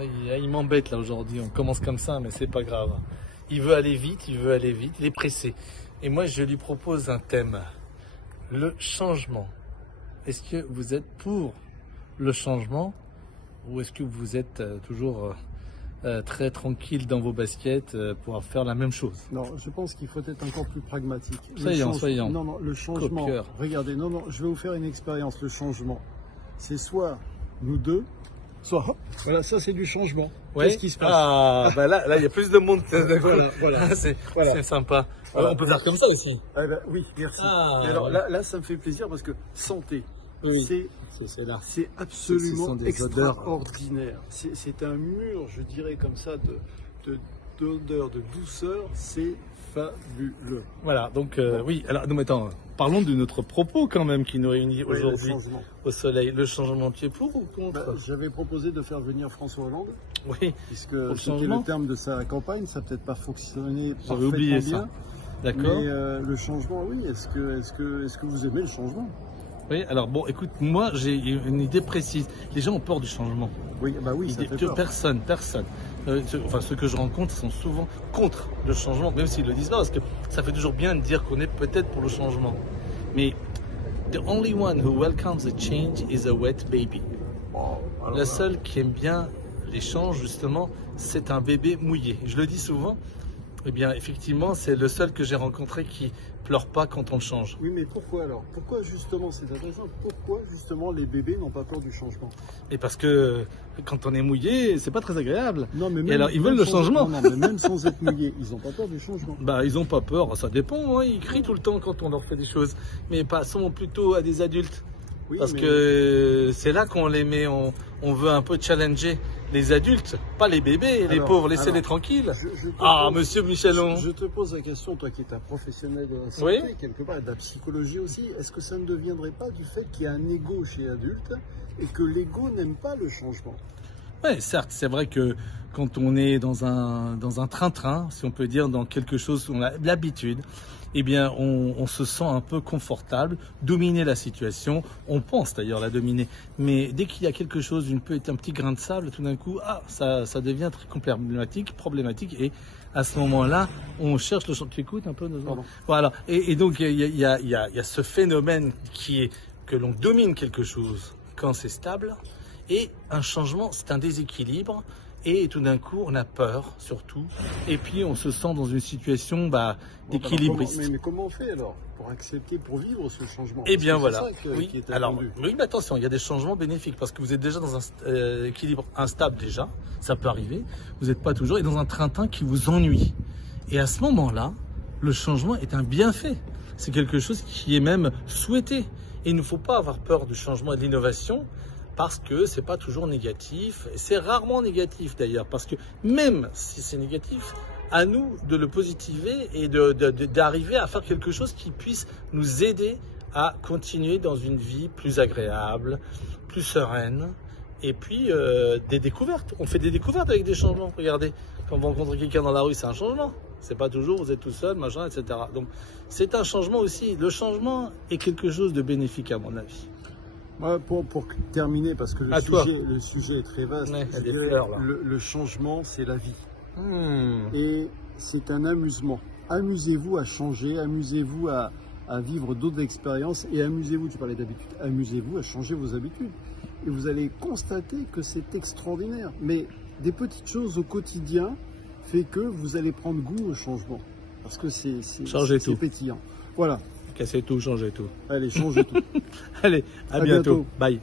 Il m'embête là aujourd'hui, on commence comme ça, mais c'est pas grave. Il veut aller vite, il est pressé. Et moi je lui propose un thème, le changement. Est-ce que vous êtes pour le changement ou est-ce que vous êtes toujours très tranquille dans vos baskets pour faire la même chose? Non, je pense qu'il faut être encore plus pragmatique. Soyons. Non, le changement. Copieur. Regardez, non, je vais vous faire une expérience. Le changement, c'est soit nous deux, soit hop, voilà, ça c'est du changement. Ouais. Qu'est-ce qui se passe? Ah, bah là, il y a plus de monde. Voilà. C'est Voilà. sympa. Voilà. On peut faire comme ça aussi. Eh ben, oui, merci. Ah, Et alors là, ça me fait plaisir parce que santé, Oui. c'est là. c'est Ce absolument sont des odeurs. extraordinaire. C'est un mur, je dirais comme ça, d'odeur, de douceur. C'est fabuleux. Voilà, donc oui, alors non, mais attends, parlons de notre propos quand même qui nous réunit Oui, aujourd'hui le changement. au soleil. Le changement, tu es pour ou contre? J'avais proposé de faire venir François Hollande, Oui, puisque le c'était changement le terme de sa campagne. Ça n'a peut-être pas fonctionné j'avais parfaitement oublié bien. ça. D'accord. Mais le changement, oui. Est-ce que vous aimez le changement? Oui, alors bon, écoute, moi j'ai une idée précise. Les gens ont peur du changement. Oui, bah oui, ça fait peur. Personne. Ceux que je rencontre sont souvent contre le changement, même s'ils le disent pas, parce que ça fait toujours bien de dire qu'on est peut-être pour le changement. Mais the only one who welcomes the change is a wet baby. Oh, alors Le là, seul qui aime bien les changes, justement, c'est un bébé mouillé. Je le dis souvent. Eh bien, effectivement, c'est le seul que j'ai rencontré qui pleure pas quand on le change. Oui, mais pourquoi alors? Pourquoi justement, c'est intéressant, pourquoi justement les bébés n'ont pas peur du changement? Et parce que quand on est mouillé, c'est pas très agréable. Non, mais Et alors, ils veulent le changement. Non, mais même sans être mouillés, ils n'ont pas peur du changement. Bah, ils ont pas peur, ça dépend, hein. Ils crient tout le temps quand on leur fait des choses. Mais passons plutôt à des adultes. Oui, Parce mais que c'est là qu'on les met, on veut un peu challenger les adultes, pas les bébés, les Alors, pauvres, laissez-les tranquilles. Ah, monsieur Michelon. Je te pose la question, toi qui es un professionnel de la santé, Oui. quelque part, et de la psychologie aussi, est-ce que ça ne deviendrait pas du fait qu'il y a un ego chez l'adulte et que l'ego n'aime pas le changement? Oui, certes, c'est vrai que quand on est dans un train-train, si on peut dire, dans quelque chose où on a l'habitude, eh bien, on se sent un peu confortable, dominer la situation, on pense d'ailleurs la dominer, mais dès qu'il y a quelque chose, un petit grain de sable, tout d'un coup, ça devient très problématique, et à ce moment-là, on cherche le changement. Tu écoutes un peu? Pardon. Voilà, et donc il y a ce phénomène qui est que l'on domine quelque chose quand c'est stable, et un changement, c'est un déséquilibre. Et tout d'un coup, on a peur, surtout. Et puis, on se sent dans une situation d'équilibriste. Mais comment on fait alors pour accepter, pour vivre ce changement? Eh bien, Parce que voilà. c'est ça Oui. qui est Alors, attendu. oui, mais attention, il y a des changements bénéfiques parce que vous êtes déjà dans un équilibre instable déjà. Ça peut arriver. Vous n'êtes pas toujours et dans un train-train qui vous ennuie. Et à ce moment-là, le changement est un bienfait. C'est quelque chose qui est même souhaité. Et il ne faut pas avoir peur du changement et de l'innovation. Parce que c'est pas toujours négatif, et c'est rarement négatif d'ailleurs, parce que même si c'est négatif, à nous de le positiver et d'arriver à faire quelque chose qui puisse nous aider à continuer dans une vie plus agréable, plus sereine, et puis des découvertes. On fait des découvertes avec des changements. Regardez, quand vous rencontrez quelqu'un dans la rue, c'est un changement. C'est pas toujours vous êtes tout seul, machin, etc. Donc c'est un changement aussi. Le changement est quelque chose de bénéfique à mon avis. Ouais, pour terminer, parce que le sujet est très vaste, Ouais, il y a je des dirais, fleurs, là. le changement, c'est la vie. Et c'est un amusement. Amusez-vous à changer, amusez-vous à vivre d'autres expériences et amusez-vous, tu parlais d'habitude, amusez-vous à changer vos habitudes. Et vous allez constater que c'est extraordinaire. Mais des petites choses au quotidien fait que vous allez prendre goût au changement. Parce que c'est pétillant. Voilà. Casser tout, changer tout. Allez, changez tout. Allez, à bientôt. Bye.